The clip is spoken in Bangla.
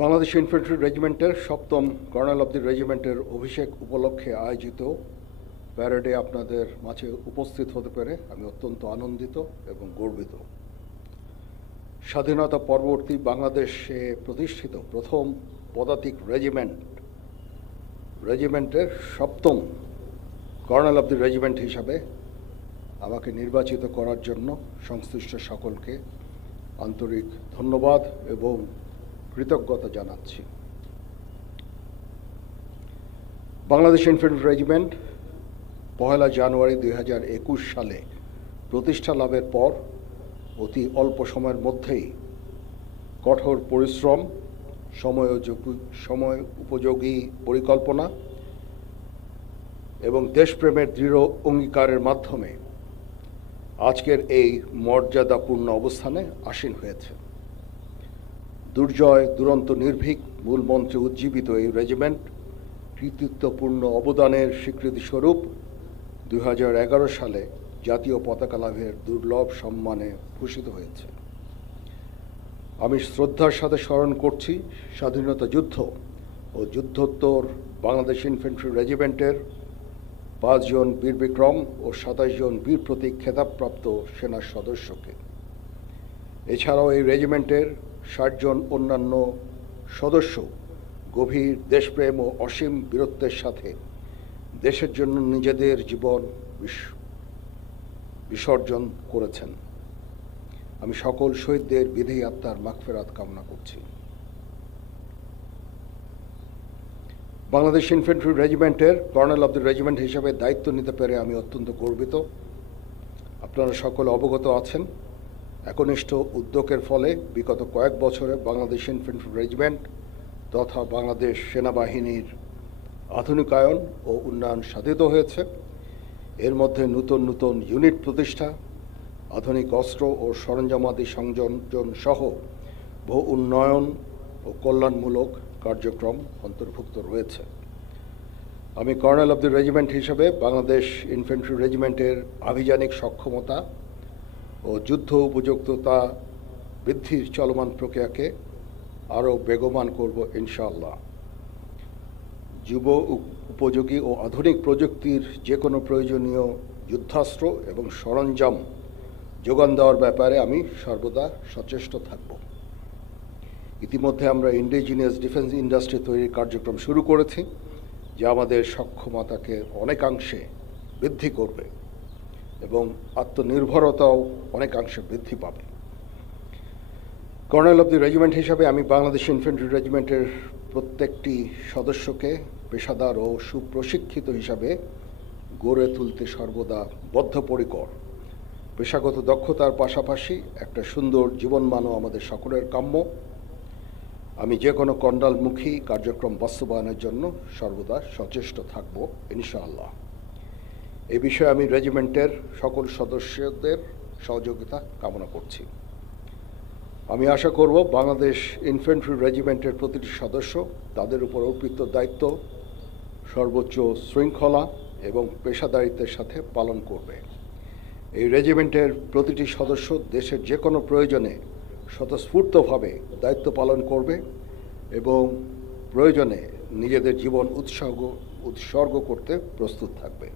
বাংলাদেশ ইনফ্যান্ট্রি রেজিমেন্টের ৭ম কর্নেল অব দি রেজিমেন্টের অভিষেক উপলক্ষে আয়োজিত প্যারেডে আপনাদের মাঝে উপস্থিত হতে পেরে আমি অত্যন্ত আনন্দিত এবং গর্বিত। স্বাধীনতা পরবর্তী বাংলাদেশে প্রতিষ্ঠিত প্রথম পদাতিক রেজিমেন্টের ৭ম কর্নেল অব দি রেজিমেন্ট হিসাবে আমাকে নির্বাচিত করার জন্য সংশ্লিষ্ট সকলকে আন্তরিক ধন্যবাদ এবং কৃতজ্ঞতা জানাচ্ছি। বাংলাদেশ ইনফ্যান্ট্রি রেজিমেন্ট ১ জানুয়ারি ২০২১ সালে প্রতিষ্ঠা লাভের পর অতি অল্প সময়ের মধ্যেই কঠোর পরিশ্রম, সময় উপযোগী পরিকল্পনা এবং দেশপ্রেমের দৃঢ় অঙ্গীকারের মাধ্যমে আজকের এই মর্যাদাপূর্ণ অবস্থানে আসীন হয়েছে। দুর্জয় দুরন্ত নির্ভীক মূল মন্ত্রে উজ্জীবিত এই রেজিমেন্ট কৃতিত্বপূর্ণ অবদানের স্বীকৃতিস্বরূপ ২০১১ সালে জাতীয় পতাকা লাভের দুর্লভ সম্মানে ভূষিত হয়েছে। আমি শ্রদ্ধার সাথে স্মরণ করছি স্বাধীনতা যুদ্ধ ও যুদ্ধোত্তর বাংলাদেশ ইনফ্যান্ট্রি রেজিমেন্টের ৫ জন বীর বিক্রম ও ২৭ জন বীর প্রতীক খেতাবপ্রাপ্ত সেনা সদস্যকে। এছাড়াও এই রেজিমেন্টের ৬০ জন অন্যান্য সদস্য গভীর দেশপ্রেম ও অসীম বীরত্বের সাথে দেশের জন্য নিজেদের জীবন বিসর্জন করেছেন। আমি সকল শহীদদের বিধি আত্মার মাগফিরাত কামনা করছি। বাংলাদেশ ইনফ্যান্ট্রি রেজিমেন্টের কর্নেল অব দ্য রেজিমেন্ট হিসেবে দায়িত্ব নিতে পেরে আমি অত্যন্ত গর্বিত। আপনারা সকলে অবগত আছেন, একনিষ্ঠ উদ্যোগের ফলে বিগত কয়েক বছরে বাংলাদেশ ইনফ্যান্ট্রি রেজিমেন্ট তথা বাংলাদেশ সেনাবাহিনীর আধুনিকায়ন ও উন্নয়ন সাধিত হয়েছে। এর মধ্যে নতুন নতুন ইউনিট প্রতিষ্ঠা, আধুনিক অস্ত্র ও সরঞ্জামাদি সংযোজন সহ বহু উন্নয়ন ও কল্যাণমূলক কার্যক্রম অন্তর্ভুক্ত রয়েছে। আমি কর্নেল অব দ্য রেজিমেন্ট হিসেবে বাংলাদেশ ইনফ্যান্ট্রি রেজিমেন্টের আভিযানিক সক্ষমতা ও যুদ্ধ উপযুক্ততা বৃদ্ধির চলমান প্রক্রিয়াকে আরও বেগবান করব ইনশাআল্লাহ। যুব উপযোগী ও আধুনিক প্রযুক্তির যে কোনো প্রয়োজনীয় যুদ্ধাস্ত্র এবং সরঞ্জাম যোগান দেওয়ার ব্যাপারে আমি সর্বদা সচেষ্ট থাকব। ইতিমধ্যে আমরা ইন্ডিজিনিয়াস ডিফেন্স ইন্ডাস্ট্রি তৈরির কার্যক্রম শুরু করেছি, যা আমাদের সক্ষমতাকে অনেকাংশে বৃদ্ধি করবে এবং আত্মনির্ভরতাও অনেকাংশে বৃদ্ধি পাবে। কর্নেল অব দি রেজিমেন্ট হিসাবে আমি বাংলাদেশ ইনফ্যান্ট্রি রেজিমেন্টের প্রত্যেকটি সদস্যকে পেশাদার ও সুপ্রশিক্ষিত হিসাবে গড়ে তুলতে সর্বদা বদ্ধপরিকর। পেশাগত দক্ষতার পাশাপাশি একটা সুন্দর জীবনমানও আমাদের সকলের কাম্য। আমি যে কোনো কণ্ডালমুখী কার্যক্রম বাস্তবায়নের জন্য সর্বদা সচেষ্ট থাকব ইনশাআল্লাহ। এই বিষয়ে আমি রেজিমেন্টের সকল সদস্যদের সহযোগিতা কামনা করছি। আমি আশা করব বাংলাদেশ ইনফ্যান্ট্রি রেজিমেন্টের প্রতিটি সদস্য তাদের উপর অর্পিত দায়িত্ব সর্বোচ্চ শৃঙ্খলা এবং পেশাদারিত্বের সাথে পালন করবে। এই রেজিমেন্টের প্রতিটি সদস্য দেশের যে কোনো প্রয়োজনে স্বতঃস্ফূর্তভাবে দায়িত্ব পালন করবে এবং প্রয়োজনে নিজেদের জীবন উৎসর্গ করতে প্রস্তুত থাকবে।